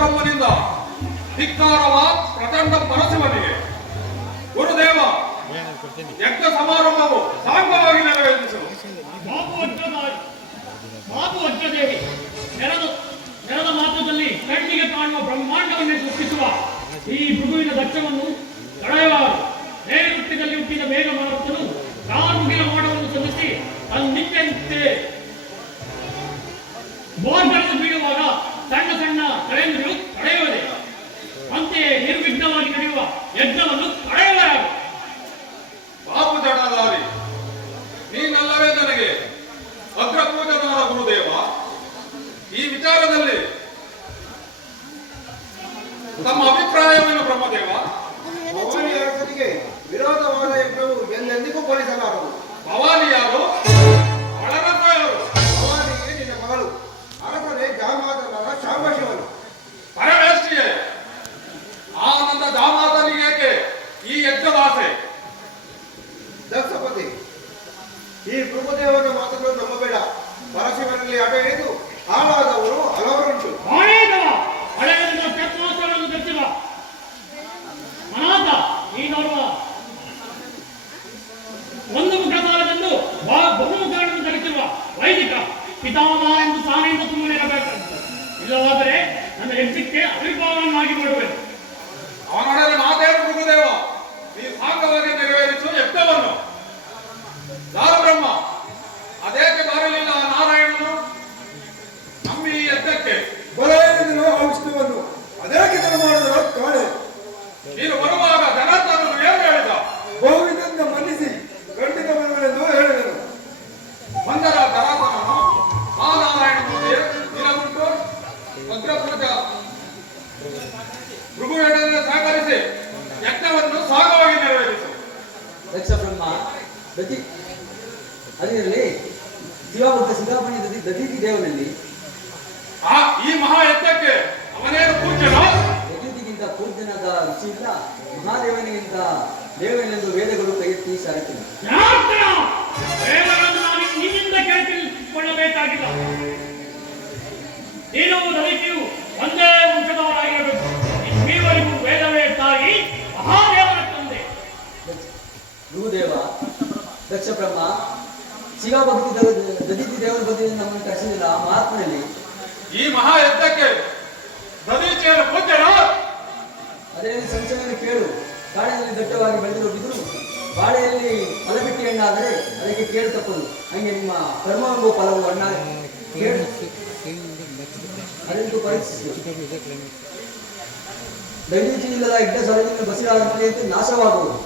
ಬ್ರಹ್ಮನಿಂದ ಧಿಕ್ಕಾರವ ಪ್ರಚಂಡ ಪರಶಿವನಿಗೆ. ಗುರುದೇವ, ಯಜ್ಞ ಸಮಾರಂಭವು ಸಾಂಗವಾಗಿ ನೆರವೇರಿಸಲು. ಬಾಬು ಅಜ್ಜದೇವಿ ನೆಲದ ಮಾತ್ರದಲ್ಲಿ ಕಣ್ಣಿಗೆ ಕಾಣುವ ಬ್ರಹ್ಮಾಂಡವನ್ನೇ ಸೃಷ್ಟಿಸುವ ಈ ಭೃಗುವಿನ ದಕ್ಷವನ್ನು ತಡೆಯಲಾರು. ನೇರುಟ್ಟಿನಲ್ಲಿ ಹುಟ್ಟಿದ ಮೇಘ ಮಾರುತನು ಕಾರುಗಿನ ಮೋಡವನ್ನು ಸಲ್ಲಿಸಿ ನಿತ್ಯ ಬೋರ್ಗಳೆದು ಬೀಳುವಾಗ ಸಣ್ಣ ಸಣ್ಣ ತಲೆಂಗಳು ತಡೆಯುವುದೇ. ಅಂತೆಯೇ ನಿರ್ವಿಘ್ನವಾಗಿ ನಡೆಯುವ ಯಜ್ಞವನ್ನು ತಡೆಯಲಾರು. ಬಾಬು ಜಡಾಧಾರಿ, ನೀನಲ್ಲವೇ ನನಗೆ ಅಗ್ರಪೂಜನಾದ ಗುರುದೇವ. ಈ ವಿಚಾರದಲ್ಲಿ ತಮ್ಮ ಅಭಿಪ್ರಾಯವೇನು ಬ್ರಹ್ಮದೇವ? ಭವಾನಿ ಅರಸನಿಗೆ ವಿರೋಧವಾದ ಯಜ್ಞವು ಎಂದೆಂದಿಗೂ ಫಲಿಸಲಾರದು. ಭವಾನಿ ಯಾರು? ಒಳರಸ ಯಾರು? ಭವಾನಿಗೆ ನಿನ್ನ ಮಗಳು ಅರಸನೇ ಜಾಮಾತನಾದ ಶಾಂಬಶಿವನು. ಪರಮೇಶ್ವರಿಯೇ, ಆ ನನ್ನ ಜಾಮಾತನಿಗೇಕೆ ಈ ಯಜ್ಞದಾಸೆ? ದಕ್ಷಪತಿ, ಈ ಪ್ರಭುದೇವನ ಮಾತನ್ನು ನಂಬಬೇಡ. ಪರಶಿವನಲ್ಲಿ ಅಡ ಹಿಡಿದು ಹಾಳಾದವರು ಹಲವರುಂಟು. ಒಂದು ಮುಖಕಾಲದನ್ನು ಬಹುಮುಖಗಳನ್ನು ಧರಿಸಿರುವ ವೈದಿಕ ಪಿತಾಮಹ ಎಂದು ಸಾನೆಯಿಂದ ತುಂಬಲಿರಬೇಕಾಗುತ್ತದೆ. ಇಲ್ಲವಾದರೆ ನನ್ನ ಯಜ್ಞಕ್ಕೆ ಅವಿರ್ಭಾವನಾಗಿ ಮಾಡುವೆ. ಅವನೊಡನೆ ಮಾತೇನು ಗುರುದೇವ? ಈ ಸಾಂಗವಾಗಿ ನೆರವೇರಿಸುವ ಯಜ್ಞವನ್ನು. ಬ್ರಹ್ಮ ಅದೇಕೆ ಬರಲಿಲ್ಲ ನಾರಾಯಣನು ನಮ್ಮ ಈ ಯಜ್ಞಕ್ಕೆ? ಬರೆಯದಿರೋ ಆ ವಿಷ್ಣುವನ್ನು ಅದೇಕೆ ತರ ಮಾಡಿದರ ಕಾಣೆ. ನೀನು ಬರುವಾಗ ಜನಾರ್ದನನು ಏನು ಹೇಳಿದ? ಬಹುವಿಧದಿಂದ ಮನ್ನಿಸಿ ಖಂಡಿತ ಬರುವನೆಂದು ಹೇಳಿದನು. ಬಂದರ ಜನಾರ್ದನನು ಆ ನಾರಾಯಣ ಮೂರ್ತಿಯೇ ನಿನಗುಂಟು ಅಗ್ರಪೂಜ ಭೃಗುವೇಡನ್ನು ಸಹಕರಿಸಿ ಯಜ್ಞವನ್ನು ಸಾಗವಾಗಿ ನೆರವೇರಿಸು. ದಕ್ಷ ಬ್ರಹ್ಮ ಅದಿರಲಿ, ಶಿವಭಕ್ತ ಸಿದ್ದಾಪಣಿ ದಧೀತಿ ದೇವನಲ್ಲಿ ಈ ಮಹಾಯಜ್ಞಕ್ಕೆ ಅವನೇನು ಪೂಜ್ಯನೋ? ದಧೀತಿಗಿಂತ ಪೂಜ್ಯನಾದ ಋಷಿಯಿಲ್ಲ, ಮಹಾದೇವನಿಗಿಂತ ದೇವನೆಂದು ವೇದಗಳು ಕೈ ಎತ್ತಿ ಸಾರುತ್ತಿಲ್ಲ. ನಿನ್ನಿಂದ ಕೇಳಿಕೊಳ್ಳಬೇಕಾಗಿಲ್ಲ. ನೀನು ದಲಿತಿಯು ಒಂದೇ ವಂಶದವರಾಗಿರಬೇಕು. ನೀವರಿಗೂ ವೇದವೇ ತಾಯಿ, ಮಹಾದೇವನ ತಂದೆ. ಗುರುದೇವ, ದಕ್ಷ ಬ್ರಹ್ಮ ಶಿವಭಕ್ತಿ ದಧೀತಿ ದೇವರ ಬಗ್ಗೆ ನಮ್ಮನ್ನು ಕರೆಸಿದಿಲ್ಲ. ಆ ಮಹಾತ್ಮನಲ್ಲಿ ಈ ಮಹಾಯಜ್ಞಕ್ಕೆ ದಧೀಚಿಯನ್ನು ಪೂಜ್ಯನೋ? ಅದರಲ್ಲಿ ಸಂಶಯವನ್ನು ಕೇಳು. ಕಾಡಿನಲ್ಲಿ ದಟ್ಟವಾಗಿ ಬೆಳೆದಿರುವ ಬಿದಿರು ಬಾಳೆಯಲ್ಲಿ ಫಲಬಿಟ್ಟಿ ಹಣ್ಣಾದರೆ ಅದಕ್ಕೆ ಕೇಳು ತಪ್ಪದು. ಹಂಗೆ ನಿಮ್ಮ ಕರ್ಮವೆಂಬ ಫಲವು ಹಣ್ಣ ಕೇಳು, ಅದೆಂದು ಪರೀಕ್ಷಿಸಿ. ದೈವೀಚಿ ಇಲ್ಲದ ಯಜ್ಞ ಸರದಿಂದ ಬಸಿರಾದ ಮನೆಯಂತೆ ನಾಶವಾಗುವುದು.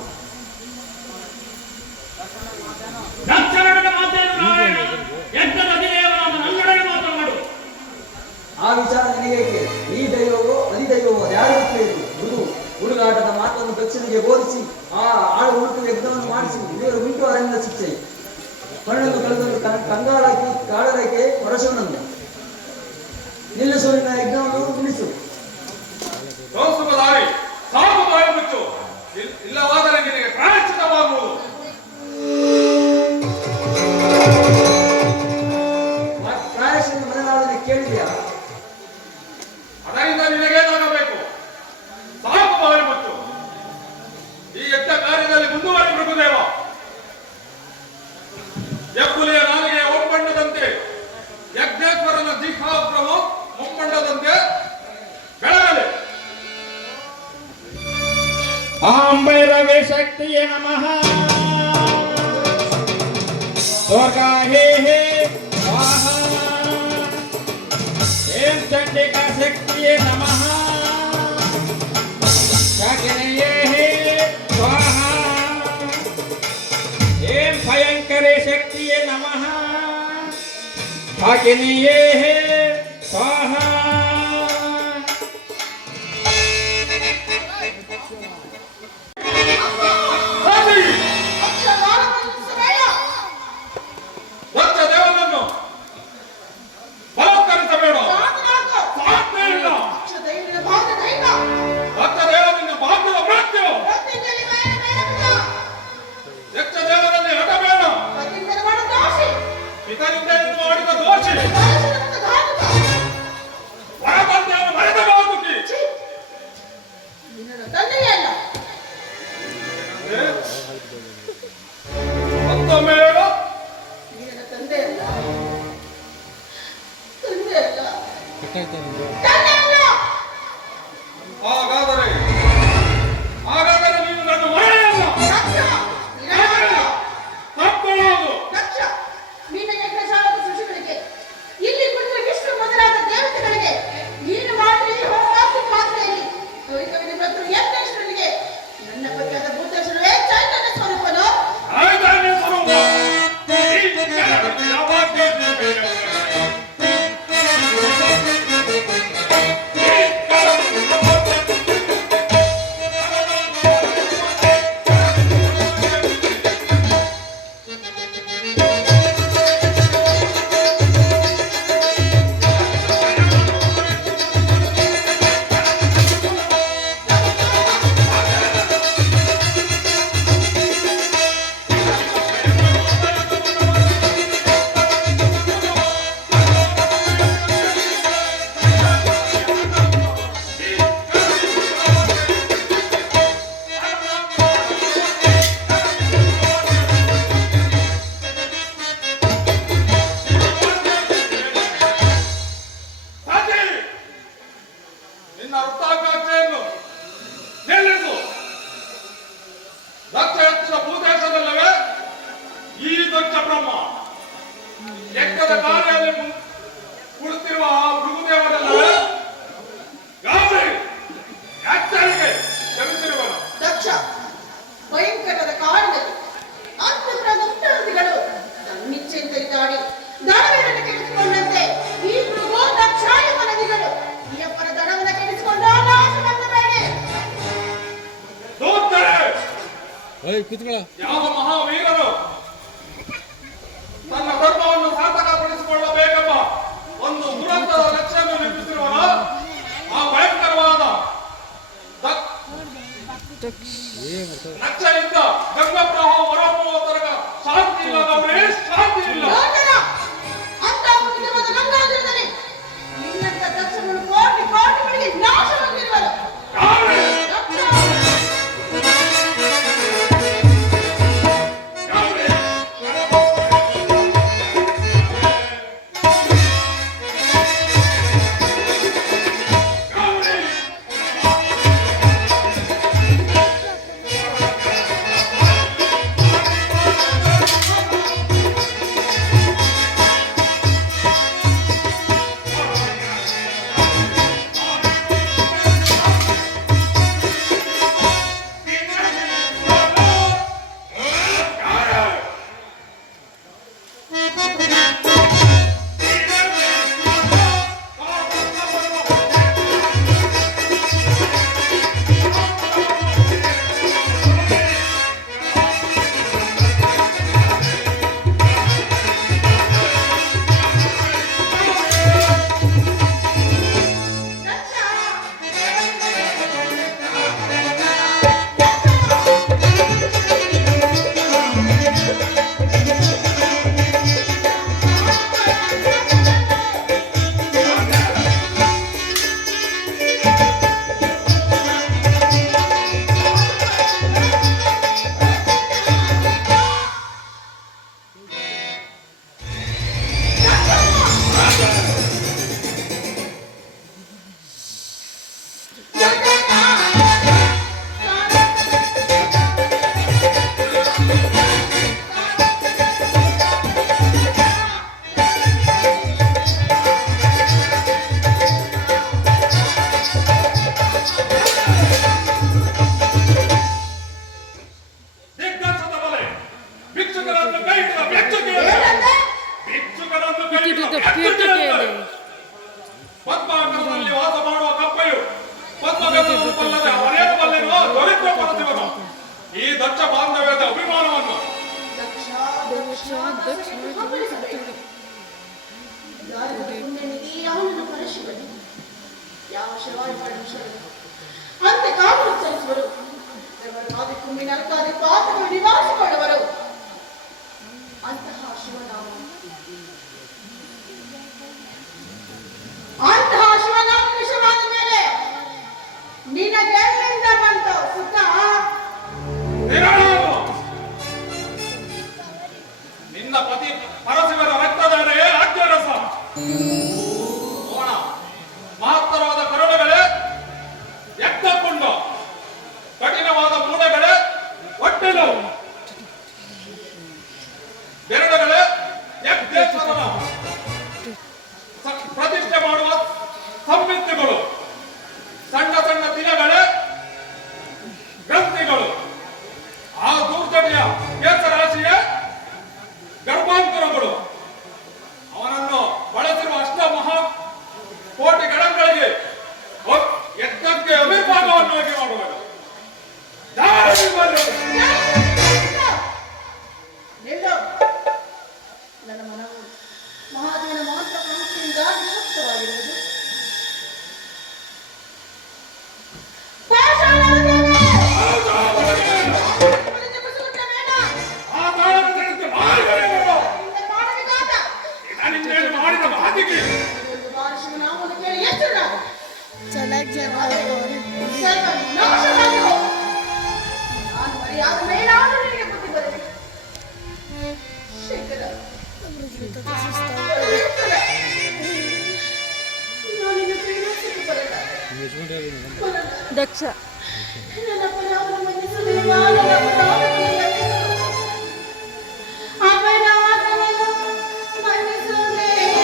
ಆ ವಿಚಾರ ನಿನಗೇಕೆ? ಈ ದೈವವೋ ಅಧಿದೈವವೋ ಯಾರು ಕೇಳಿದ್ರು? ಗುರು ಹುಡುಗಾಟದ ಮಾತನ್ನು ದಕ್ಷಿಣಿಗೆ ಬೋಧಿಸಿ ಆ ಆಳು ಹುಡುಕು ಯಜ್ಞವನ್ನು ಮಾಡಿಸಿ ದೇವರು ಉಂಟು ಅರಣ್ಯ ಶಿಕ್ಷೆ. ಕಣ್ಣನ್ನು ಕಳೆದು ಕಂಗಾಲಾಕಿ ಕಾಡಲಕ್ಕೆ ಪರಶುವನನ್ನು ನಿಲ್ಲಿಸು. ನಿನ್ನ ಯಜ್ಞವನ್ನು ನಿಲ್ಲಿಸು. ಕೌಸುಭಧಾರಿ, ಸಾಕು ಬಾಯಿ ಮುಚ್ಚು. ಇಲ್ಲವಾದರೆ ನಿನಗೆ ಪ್ರಾಯಶ್ಚಿತವಾಗುವುದು. ಪ್ರಾಯಶ್ಚಿತ ಮನೆಯಾದರೆ ಕೇಳಿದೆಯಾ? ಅದರಿಂದ ನಿನಗೇನಾಗಬೇಕು? ಸಾಕು ಬಾಯಿ ಮುಚ್ಚು. ಈ ಯಜ್ಞ ಕಾರ್ಯದಲ್ಲಿ ಮುಂದುವರಿ ಮೃಗುದೇವ. ಹೆಬ್ಬುಲಿಯ ನಾಲಿಗೆ ಒಪ್ಪಂಡದಂತೆ, ಯಜ್ಞೇಶ್ವರನ ದೀಕ್ಷಾಗ್ರಹವು ಒಪ್ಪಂಡದಂತೆ ಬೆಳಗಲಿ. ಭೈರವೇ ಶಕ್ತಿಯೇ ನಮಃ. ದುರ್ಗಾ ಹೇ ಹೇ ಸ್ವಾಹಾ. ಏಂ ಚಂಡಿಕಾ ಶಕ್ತಿಯೇ ನಮಃ. ಶಾಕಿನಿಯೇ ಹೇ ಸ್ವಾಹಾ. ಏಂ ಭಯಂಕರೇ ಶಕ್ತಿಯೇ ನಮಃ. ಶಾಕಿನಿಯೇ ಹೇ ಸ್ವಾಹಾ. ಇದರಿಂದ ಮಾಡಿದ ದೋಷಿ ಹಾಗಾದರೆ ಹಾಗಾದರೆ ನೀನು ನನ್ನ ಮನೆಯಲ್ಲ ತಪ್ಪುವುದು. ದಕ್ಷ, ನಿನ್ನ ಯಜ್ಞಶಾಲದ ಸೃಷ್ಟಿಗಳಿಗೆ ಇಲ್ಲಿ ಕುಳಿತ ವಿಷ್ಣು ಮೊದಲಾದ ದೇವತೆಗಳಿಗೆ ನೀನು ಮಾಡಿದ ಈ ಹೋಮಾದಿ ಪಾತ್ರೆಯಲ್ಲಿ ಕವಿಕವಿನ ಭಕ್ತರು ಯಜ್ಞೇಶ್ವರನಿಗೆ ನನ್ನ ಪತಿಯಾದ ಭೂತೇಶ್ವರವೇ ಚೈತನ್ಯ ಸ್ವರೂಪನು. ಚೈತನ್ಯ ಸ್ವರೂಪ ಈ ಜಗತ್ತಿಗೆ ಯಾವಾಗಲೂ ಬೇರೆ. ನಿನ್ನ ವೃತ್ತಾಕಾಂಕ್ಷೆಯನ್ನು ನಿಲ್ಲಿಸು. ಲಕ್ಷ ಎತ್ತಿದ ಭೂದೇಶದಲ್ಲವೇ ಈ ದಕ್ಷ ಬ್ರಹ್ಮ ಯಜ್ಞದ ಕಾರ್ಯದಲ್ಲಿ ಕುಳಿತಿರುವ ಆ ಭೃಗುದೇವರಲ್ಲವೇ ಗಾಬರಿ ಎಚ್ಚರಿಕೆ ಕ್ಷಮಿಸಿರುವನು. ದಕ್ಷ, ಭಯಂಕರದ ಕಾಡಿನಲ್ಲಿ ಅತ್ಯುಗ್ರದ ಉತ್ತರದಿಗಳು ತಮ್ಮಿಚ್ಛೆಯಿಂದ ತಿರುಗಾಡಿ ದಡಗಳನ್ನು ಕೆಡಿಸಿಕೊಂಡಂತೆ ಈ ಮೃಗೋ ದಕ್ಷಾಯುಧ ನದಿಗಳು ಈ ಅಪ್ಪನ ದಡವನ್ನು ಕೆಡಿಸಿಕೊಂಡು ನಾಶವನ್ನು ಬೇಡ. ದೂತರೇ, ಯಾವ ಮಹಾವೀರರು ತನ್ನ ಧರ್ಮವನ್ನು ಸಾರ್ಥಕಪಡಿಸಿಕೊಳ್ಳಬೇಕೆಂಬ ಒಂದು ದುರಂತದ ಲಕ್ಷ್ಯವನ್ನು ನಿರ್ಮಿಸಿರುವನು. ಆ ಭಯಂಕರವಾದ ಲಕ್ಷ್ಯದಿಂದ ಗಂಗಪ್ರವಾಹ ಹೊರಹೊಮ್ಮುವ ತನಕ ಶಾಂತಿ ಇಲ್ಲ ಗೌರಿ, ಶಾಂತಿ ಇಲ್ಲ. ಯೋಧನ, ಅಂತ ಪುಣ್ಯವಾದ ಗಂಗಾಧರದಲ್ಲಿ ನಿನ್ನಂತ ದಕ್ಷಗಳು ಕೋಟಿ ಕೋಟಿಗಳಿಗೆ ನಾಶವಾಗಿರುವರು. ಗೌರಿ, ದಕ್ಷ, ಗೌರಿ, ಗೌರಿ. ದಿಗ್ಗಜದ ಬಲೆ ಭಿಕ್ಷುಕರನ್ನು ಕೈ ಹಿಡಿದ ಭಿಕ್ಷುಕಿಯರು. ಏನಂದೆ? ಭಿಕ್ಷುಕರನ್ನು ಕೈ ಹಿಡಿದ ಭಿಕ್ಷುಕಿಯರು. ಪದ್ಮಾಕರದಲ್ಲಿ ವಾಸ ಮಾಡುವ ಕಪ್ಪೆಯು ಪದ್ಮಗತವನ್ನು ಬಲ್ಲದೆ ಅವನೇನು ಬಲ್ಲಿರುವ ದರಿದ್ರ ಪರದಿವನು. ಈ ದಕ್ಷ ಬಾಂಧವ್ಯದ ಅಭಿಮಾನವನ್ನು ದಕ್ಷ, ದಕ್ಷ, ದಕ್ಷ ಹಬ್ಬಳಿಸಬೇಕು. ಯಾರಿಗೂ ಪುಣ್ಯನಿಧಿ ಅವನನ್ನು ಪರಶಿವನು. ಯಾವ ಶಿವಾಯ ಪರಮೇಶ್ವರನು ಅಂತೆ ಕಾಲು ಉಚ್ಚರಿಸುವರು. ಆದಿ ಕುಂಬಿ ನರಕಾದಿ ಪಾತ್ರಗಳು ನಿವಾಸಿಕೊಳ್ಳುವರು. ಅಂತಹ ಶಿವನಾಮ, ಅಂತಹ ಶಿವನಾಮ ವಿಷವಾದ ಮೇಲೆ ನಿನಗೆಲ್ಲಿಂದ ಬಂತು ಸುಖ? ನಿರಾಳನು. ನಿನ್ನ ಪತಿ ಪರಶಿವನ ರಕ್ತಧಾರೆಯೇ ಅಜ್ಞರಸ. ನೋಣ ಸ್ವಲ್ಪ ನಾಶವಾಗಿ ಹೋಗು. ನಾನು ಮರೆಯಾದ ಮೇಲಾದರೂ ನಿನಗೆ ಬುದ್ಧಿ ಬರಲಿ. ಶೇಖರ, ನಾನಿನ್ನು ಕ್ರೀಡಾಕ್ಷೇತ್ರಕ್ಕೆ ಬರಲಾರೆ. ದಕ್ಷ ನನ್ನ ಅಪರಾಧವನ್ನು ಮನ್ನಿಸು ದೇವಾ, ನನ್ನ ಅಪರಾಧವನ್ನು ಮನ್ನಿಸು. ಅಪರಾಧವನ್ನು ಮನ್ನಿಸು ದೇವಾ.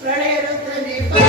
ಪ್ರಳಯ ರುದ್ರನೇ ಬಾ.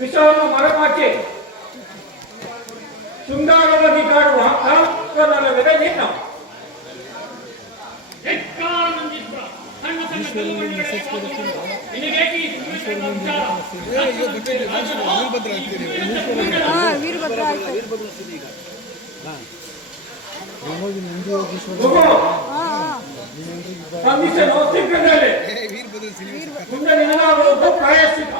ವಿಷವನ್ನು ಮರೆಮಾಚಿ ಶೃಂಗಾರವಾಗಿ ಕಾಡುವ ಕಾಲ್ಪನಲ್ಲವೇ ನೀನು ಎಕ್ಕಾನಂದಿದ್ರ ಸಣ್ಣ ಸಣ್ಣ ಕಲ್ಲುಗಳೆಲ್ಲ ನಿನಗೇಕೆ ಈ ಸುಳ್ಳಿನ ವಿಚಾರ? ವೀರಭದ್ರ ಮಗು, ಸ್ಪಂದಿಸಲು ಶೀಘ್ರದಲ್ಲೇ ಮುಂದೆ ನಿನ್ನಾಗುವುದು ಪ್ರಾಯಶ್ಚಿತ.